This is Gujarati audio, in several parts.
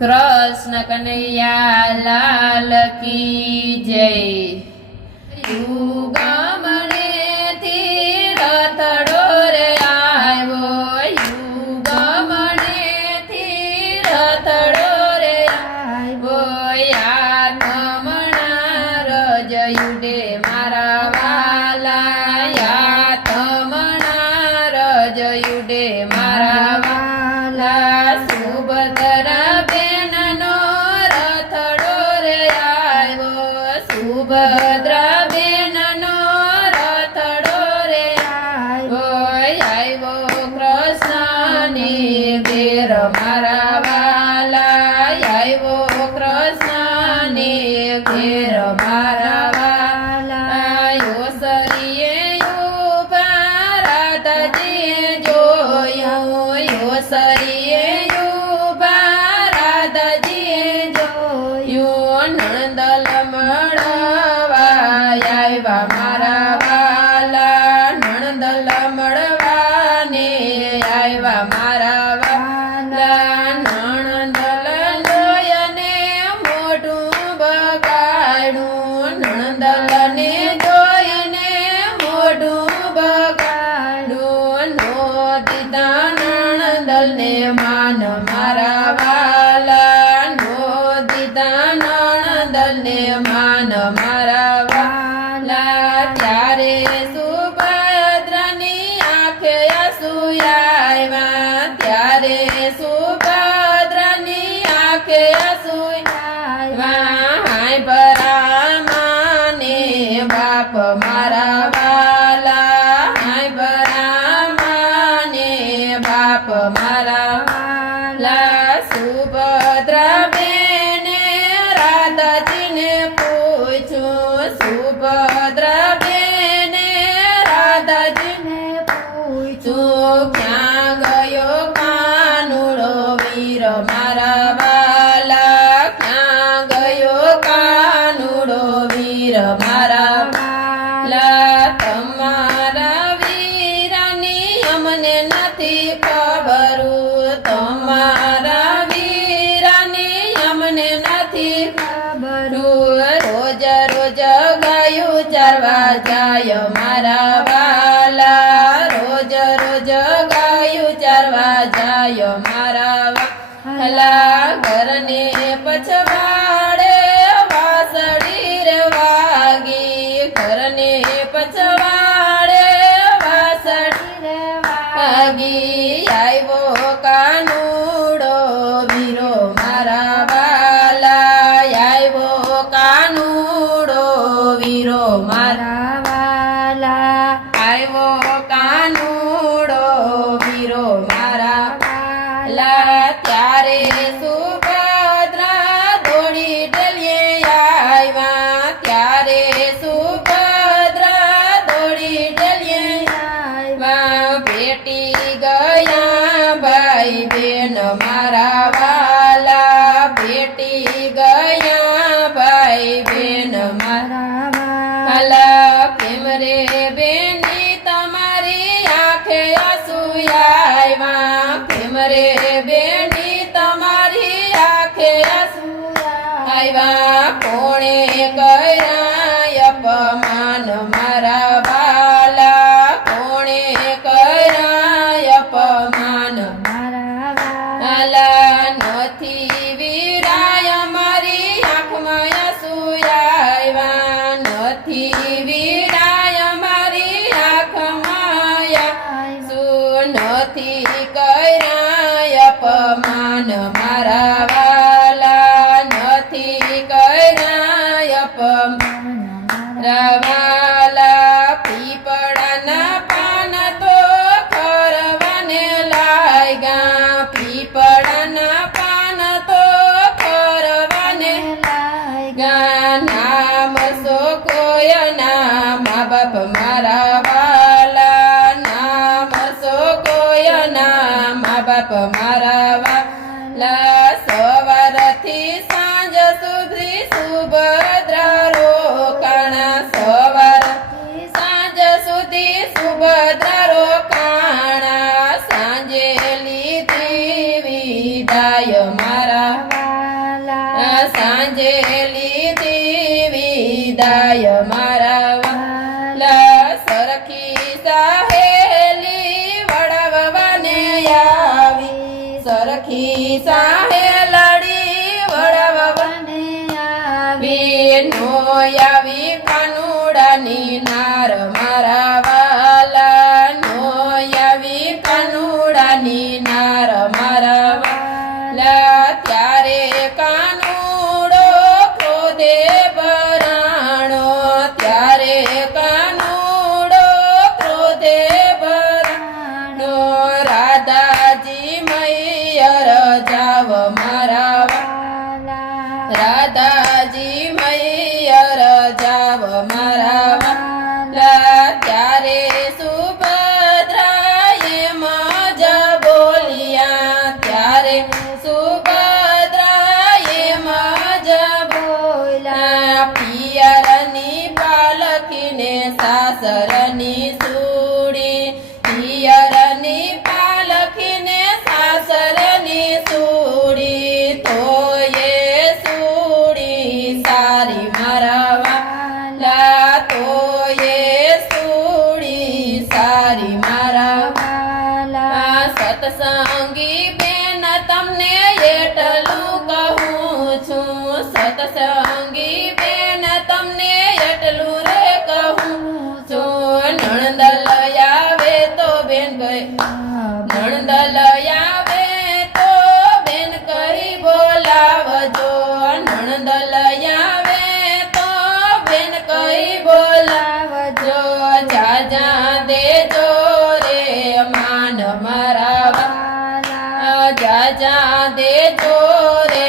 कृष्ण कन्हैया लाल की जय। युगमणे थी रथड़ो रे आव्यो, युगमणे थी रथड़ो रे आव्यो। यातमणा रजयुडे मारा वाला, यातमणा रजयुडे मारा वाला। सुभद्रा बेननो रथड़ो रे आव्यो, सुभद्रा बेननो रथड़ो रे आव्यो। आव्यो कृष्णनी घेर मारा वाला, आव्यो कृष्णनी घेर मारा वाला। ओसरिये उभा राधाजीए जोयो, ओसरिये उभा राधाजीए जोयो। नणदल મળવા આવ્યા મારા વાલા, નણદલ મળવાને આવ્યા મારા વાલા। નણદલ જોયને મોઢું બગાડ્યું, નણદલને જોયને મોઢું બગાડ્યું। નો દીધા નણદલને માન મારા વાલા, નો દીધા નણદલને માન મારા વાલા। ત્યારે સુભદ્રાની આંખે આંસુ આવ્યા, ત્યારે સુભદ્રાની આંખે આંસુ આવ્યા। હાય ભરામાને બાપ મારા વાલા, હાય ભરામાને બાપ મારા વાલા। સુભદ્રા બેને રાધાજીને પૂછ્યું, સુભદ્રા બેને રાધાજીને પૂછ્યું। ક્યાં ગયો કાનુડો વીર મારા વાલા, ક્યાં ગયો કાનુડો વીર મારા વાલા। તમારા વીરની અમને નથી ખબર, તમારા વીરની અમને નથી ખબર। રોજ રોજ ગાયું ચારવા જાય મારા વાલા, રોજ રોજ ગાયું ચારવા જાય મારા વાલા। ઘરને પછવાડે વાસળી રે વાગી, ઘરને પછવાડે વાસળી રે વાગી। આવ્યો કાનુડો વીરો મારા વાલા, આવ્યો કાનુડો વીરો મારા વાલા, આવ્યો કાનુડો વીરો મારા વાલા। ત્યારે સુભદ્રા દોડી ડલીએ આવ્યા, ત્યારે સુભદ્રા દોડી ડલીએ આવ્યા। ભેટી ગયા ભાઈ બેન મારા વાલા, ભેટી ગયા ભાઈ બેન મારા વાલા। કેમ રે બેની તમારી આંખે આંસુ આવ્યા, કેમ રે બેની તમારી આંખે આંસુ આવ્યા। કોણે કર્યા અપમાન મારા વાલા, કોણે કર્યા અપમાન મારા વાલા। નથી વીરાય મારી આંખમાં આંસુ આવ્યા, નથી વીરાય મારી આંખમાં આંસુ। નથી કર્યા અપમાન મારા વાલા, નથી કર્યા અપમાન મારા વાલા। પીપળાના પાન તો ખરવાને લાગ્યા, પીપળાના પાન તો ખરવાને લાગ્યા। નામ સો કોયના મા બાપ મારા વાલા, નામ સો કોયના મા બાપ મારા વાલા। સવારથી સાંજ સુધી સુભદ્રા રોકાણા, સવારથી સાંજ સુધી સુભદ્રા રોકાણા। સાંજે લીધી વિદાય મારા સાંજે લીધી વિદાય મારા વાલા સરખી સાહેલી વળાવવાને આવી સરખી સાહેલડી વળાવવાને આવી નો આવી કાનુડાની નાર મારા વાલા નો આવી કાનુડાની નાર મારા વાલા ત્યારે કાનુડો ક્રોધે ભરાણો ત્યારે કાનુડો ક્રોધે ભરાણો રાધાજી મૈયર જાવ મારા વાલા રાધાજી મૈયર જાવ મારા વાલા ત્યારે સુભદ્રાએ મજ બોલ્યા ત્યારે સુભદ્રાએ મજ બોલ્યા પિયરની પાલખીને સાસરની સુડી પિયરની પાલખીને સાસરની સુડી તોયે સુડી સારી મારા વાલા તોયે સુડી સારી મારા વાલા સતસંગી બેન તમને એટલું કહું છું સતસંગી બેન તમને એટલું રે કહું છું નણંદ લયાવે તો બેન ગઈ નણંદ લયાવે તો બેન કહી બોલાવજો નણંદ લયાવે તો બેન કહી બોલાવજો જાજા દેજો રે માન મારા વાલા જાજા દેજો રે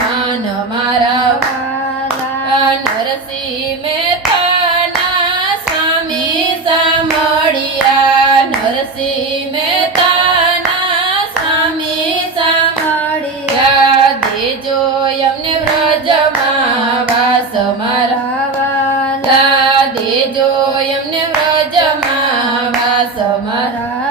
માન મારા વાલા નરસિંહ મહેતાના સ્વામી સાંભળ્યા નરસિંહ મહેતાના સ્વામી સાંભળ્યા દેજો એમને વ્રજમાં વાસ મારા વાલા દેજો એમને વ્રજમાં વાસ મારા